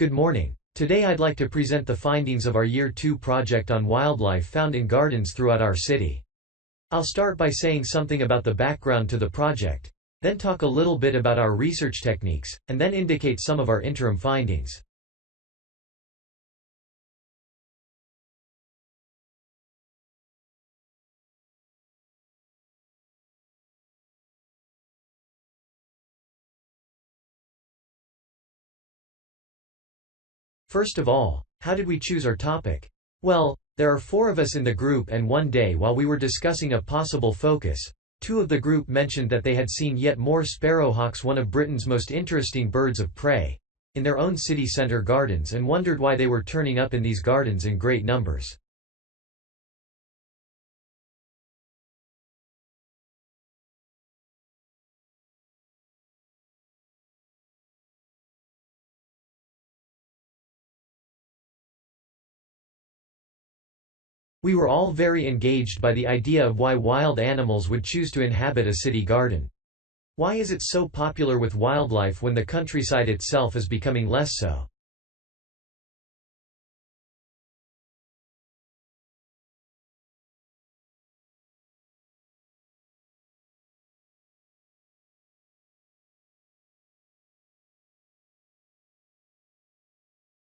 Good morning. Today I'd like to present the findings of our Year 2 project on wildlife found in gardens throughout our city. I'll start by saying something about the background to the project, then talk a little bit about our research techniques, and then indicate some of our interim findings. First of all, how did we choose our topic? Well, there are 4 of us in the group, and one day while we were discussing a possible focus, 2 of the group mentioned that they had seen yet more sparrowhawks, one of Britain's most interesting birds of prey, in their own city centre gardens, and wondered why they were turning up in these gardens in great numbers. We were all very engaged by the idea of why wild animals would choose to inhabit a city garden. Why is it so popular with wildlife when the countryside itself is becoming less so?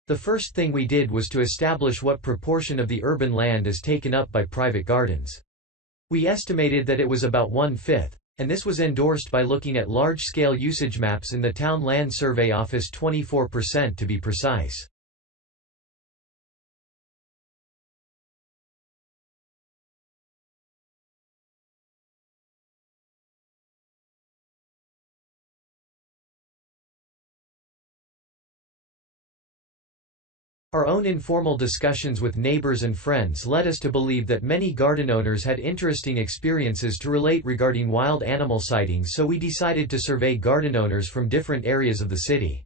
The first thing we did was to establish what proportion of the urban land is taken up by private gardens. We estimated that it was about 1/5, and this was endorsed by looking at large-scale usage maps in the Town Land Survey Office, 24% to be precise. Our own informal discussions with neighbors and friends led us to believe that many garden owners had interesting experiences to relate regarding wild animal sightings, so we decided to survey garden owners from different areas of the city.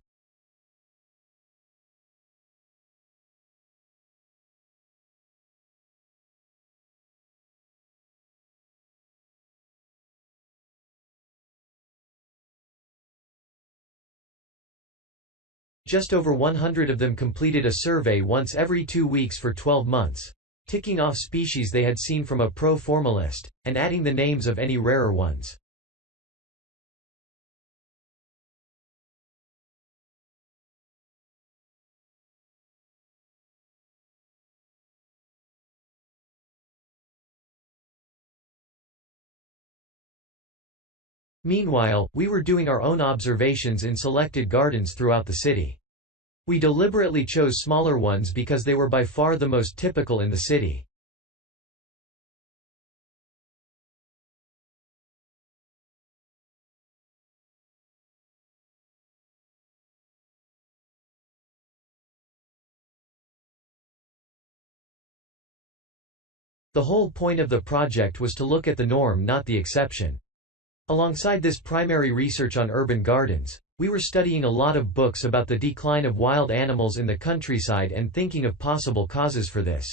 Just over 100 of them completed a survey once every 2 weeks for 12 months, ticking off species they had seen from a pro forma list, and adding the names of any rarer ones. Meanwhile, we were doing our own observations in selected gardens throughout the city. We deliberately chose smaller ones because they were by far the most typical in the city. The whole point of the project was to look at the norm, not the exception. Alongside this primary research on urban gardens, we were studying a lot of books about the decline of wild animals in the countryside and thinking of possible causes for this.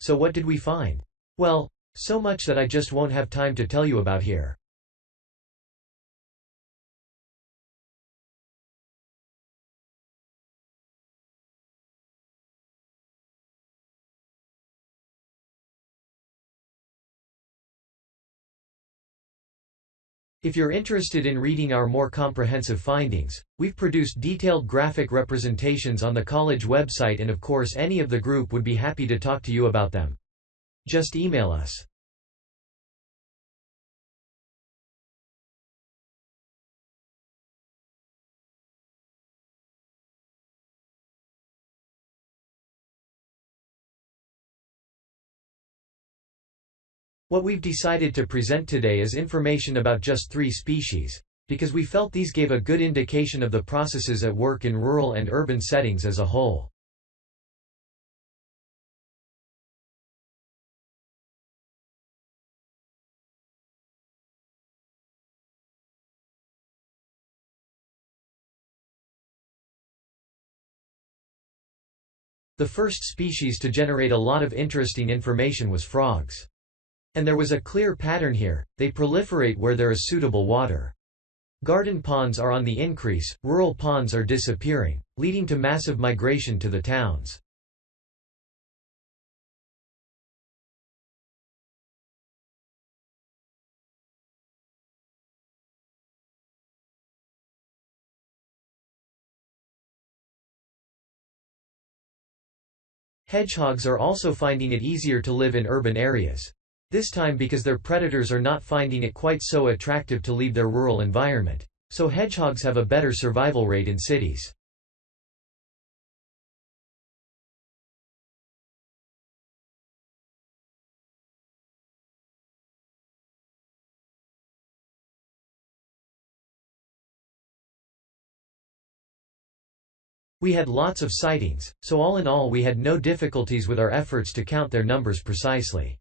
So what did we find? Well, so much that I just won't have time to tell you about here. If you're interested in reading our more comprehensive findings, we've produced detailed graphic representations on the college website, and of course any of the group would be happy to talk to you about them. Just email us. What we've decided to present today is information about just 3 species, because we felt these gave a good indication of the processes at work in rural and urban settings as a whole. The first species to generate a lot of interesting information was frogs. And there was a clear pattern here: they proliferate where there is suitable water. Garden ponds are on the increase, rural ponds are disappearing, leading to massive migration to the towns. Hedgehogs are also finding it easier to live in urban areas. This time because their predators are not finding it quite so attractive to leave their rural environment. So hedgehogs have a better survival rate in cities. We had lots of sightings, so all in all we had no difficulties with our efforts to count their numbers precisely.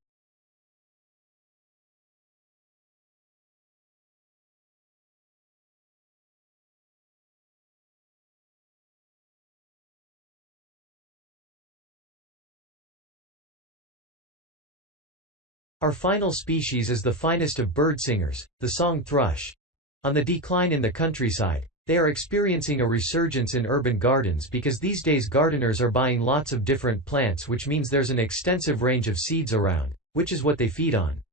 Our final species is the finest of bird singers, the song thrush. On the decline in the countryside, they are experiencing a resurgence in urban gardens because these days gardeners are buying lots of different plants, which means there's an extensive range of seeds around, which is what they feed on.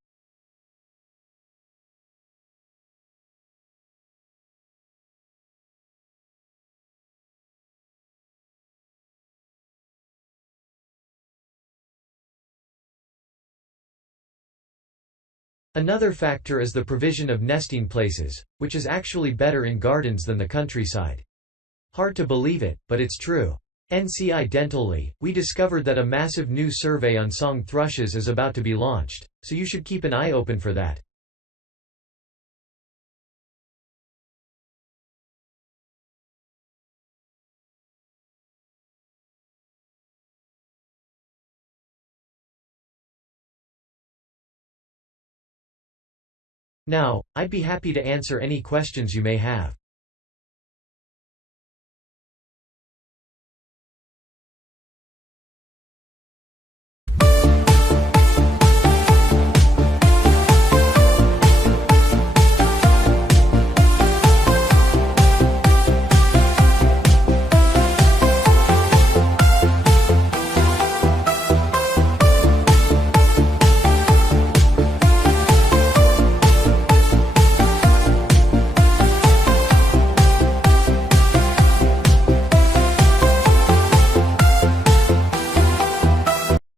Another factor is the provision of nesting places, which is actually better in gardens than the countryside. Hard to believe it, but it's true. Incidentally, we discovered that a massive new survey on song thrushes is about to be launched, so you should keep an eye open for that. Now, I'd be happy to answer any questions you may have.